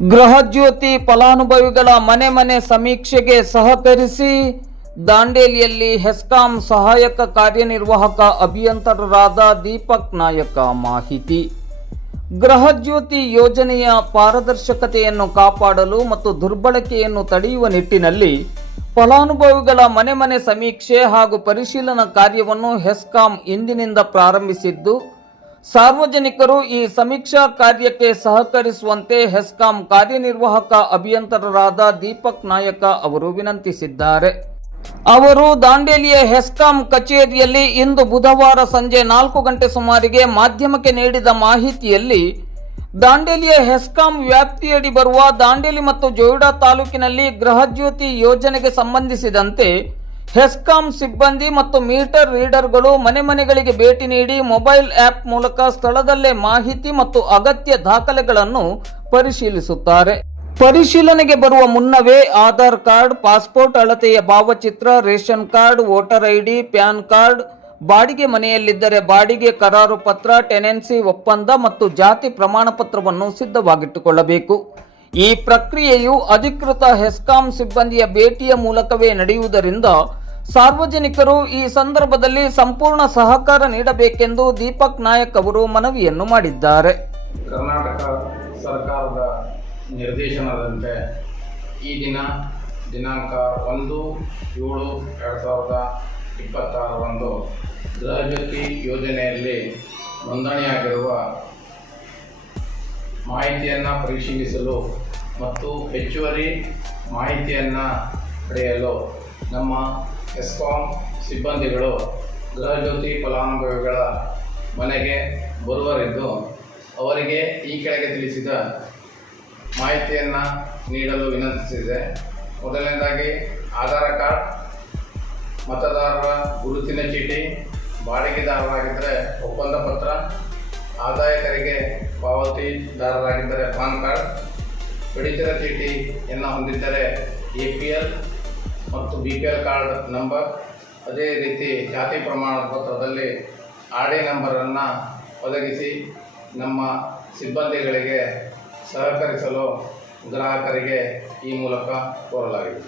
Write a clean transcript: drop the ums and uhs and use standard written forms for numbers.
ಗೃಹಜ್ಯೋತಿ ಫಲಾನುಭವಿಗಳ ಮನೆ ಮನೆ ಸಮೀಕ್ಷೆಗೆ ಸಹಕರಿಸಿ ದಾಂಡೇಲಿಯಲ್ಲಿ ಹೆಸ್ಕಾಂ ಸಹಾಯಕ ಕಾರ್ಯನಿರ್ವಾಹಕ ಅಭಿಯಂತರರಾದ ದೀಪಕ್ ನಾಯಕ ಮಾಹಿತಿ. ಗೃಹಜ್ಯೋತಿ ಯೋಜನೆಯ ಪಾರದರ್ಶಕತೆಯನ್ನು ಕಾಪಾಡಲು ಮತ್ತು ದುರ್ಬಳಕೆಯನ್ನು ತಡೆಯುವ ನಿಟ್ಟಿನಲ್ಲಿ ಫಲಾನುಭವಿಗಳ ಮನೆ ಮನೆ ಸಮೀಕ್ಷೆ ಹಾಗೂ ಪರಿಶೀಲನಾ ಕಾರ್ಯವನ್ನು ಹೆಸ್ಕಾಂ ಇಂದಿನಿಂದ ಪ್ರಾರಂಭಿಸಿದ್ದು, ಸಾರ್ವಜನಿಕರು ಈ ಸಮೀಕ್ಷಾ ಕಾರ್ಯಕ್ಕೆ ಸಹಕರಿಸುವಂತೆ ಹೆಸ್ಕಾಂ ಕಾರ್ಯನಿರ್ವಾಹಕ ಅಭಿಯಂತರರಾದ ದೀಪಕ್ ನಾಯಕ ಅವರು ವಿನಂತಿಸಿದ್ದಾರೆ. ಅವರು ದಾಂಡೇಲಿಯ ಹೆಸ್ಕಾಂ ಕಚೇರಿಯಲ್ಲಿ ಇಂದು ಬುಧವಾರ ಸಂಜೆ 4 ಗಂಟೆ ಸುಮಾರಿಗೆ ಮಾಧ್ಯಮಕ್ಕೆ ನೀಡಿದ ಮಾಹಿತಿಯಲ್ಲಿ, ದಾಂಡೇಲಿಯ ಹೆಸ್ಕಾಂ ವ್ಯಾಪ್ತಿಯಡಿ ಬರುವ ದಾಂಡೇಲಿ ಮತ್ತು ಜೊಯಿಡಾ ತಾಲೂಕಿನಲ್ಲಿ ಗೃಹಜ್ಯೋತಿ ಯೋಜನೆಗೆ ಸಂಬಂಧಿಸಿದಂತೆ ಹೆಸ್ಕಾಂ ಸಿಬ್ಬಂದಿ ಮತ್ತು ಮೀಟರ್ ರೀಡರ್ಗಳು ಮನೆ ಮನೆಗಳಿಗೆ ಭೇಟಿ ನೀಡಿ ಮೊಬೈಲ್ ಆ್ಯಪ್ ಮೂಲಕ ಸ್ಥಳದಲ್ಲೇ ಮಾಹಿತಿ ಮತ್ತು ಅಗತ್ಯ ದಾಖಲೆಗಳನ್ನು ಪರಿಶೀಲಿಸುತ್ತಾರೆ. ಪರಿಶೀಲನೆಗೆ ಬರುವ ಮುನ್ನವೇ ಆಧಾರ್ ಕಾರ್ಡ್, ಪಾಸ್ಪೋರ್ಟ್ ಅಳತೆಯ ಭಾವಚಿತ್ರ, ration card, voter ID, PAN card, ಬಾಡಿಗೆ ಮನೆಯಲ್ಲಿದ್ದರೆ ಬಾಡಿಗೆ ಕರಾರು ಪತ್ರ, ಟೆನೆನ್ಸಿ ಒಪ್ಪಂದ ಮತ್ತು ಜಾತಿ ಪ್ರಮಾಣ ಪತ್ರವನ್ನು ಸಿದ್ಧವಾಗಿಟ್ಟುಕೊಳ್ಳಬೇಕು. ಈ ಪ್ರಕ್ರಿಯೆಯು ಅಧಿಕೃತ ಹೆಸ್ಕಾಂ ಸಿಬ್ಬಂದಿಯ ಭೇಟಿಯ ಮೂಲಕವೇ ನಡೆಯುವುದರಿಂದ ಸಾರ್ವಜನಿಕರು ಈ ಸಂದರ್ಭದಲ್ಲಿ ಸಂಪೂರ್ಣ ಸಹಕಾರ ನೀಡಬೇಕೆಂದು ದೀಪಕ್ ನಾಯಕ್ ಅವರು ಮನವಿಯನ್ನು ಮಾಡಿದ್ದಾರೆ. ಕರ್ನಾಟಕ ಸರ್ಕಾರದ ನಿರ್ದೇಶನದಂತೆ ಈ ದಿನಾಂಕ 1/7/2026 ಗೃಹಜ್ಯೋತಿ ಯೋಜನೆಯಲ್ಲಿ ನೋಂದಣಿಯಾಗಿರುವ ಮಾಹಿತಿಯನ್ನು ಪರಿಶೀಲಿಸಲು ಮತ್ತು ಹೆಚ್ಚುವರಿ ಮಾಹಿತಿಯನ್ನು ಪಡೆಯಲು ನಮ್ಮ ಹೆಸ್ಕಾಂ ಸಿಬ್ಬಂದಿಗಳು ಗೃಹಜ್ಯೋತಿ ಫಲಾನುಭವಿಗಳ ಮನೆಗೆ ಬರುವರಿದ್ದು, ಅವರಿಗೆ ಈ ಕೆಳಗೆ ತಿಳಿಸಿದ ಮಾಹಿತಿಯನ್ನು ನೀಡಲು ವಿನಂತಿಸಿದೆ. ಮೊದಲನೇದಾಗಿ ಆಧಾರ್ ಕಾರ್ಡ್, ಮತದಾರರ ಗುರುತಿನ ಚೀಟಿ, ಬಾಡಿಗೆದಾರರಾಗಿದ್ದರೆ ಒಪ್ಪಂದ ಪತ್ರ, ಆದಾಯ ತೆರಿಗೆ ಪಾವತಿದಾರರಾಗಿದ್ದರೆ ಪಾನ್ ಕಾರ್ಡ್, ಪಡಿತರ ಚೀಟಿಯನ್ನು ಹೊಂದಿದ್ದರೆ APL ಮತ್ತು BPL ಕಾರ್ಡ್ ನಂಬರ್, ಅದೇ ರೀತಿ ಜಾತಿ ಪ್ರಮಾಣ ಪತ್ರದಲ್ಲಿ RD ನಂಬರನ್ನು ಒದಗಿಸಿ ನಮ್ಮ ಸಿಬ್ಬಂದಿಗಳಿಗೆ ಸಹಕರಿಸಲು ಗ್ರಾಹಕರಿಗೆ ಈ ಮೂಲಕ ಕೋರಲಾಗಿದೆ.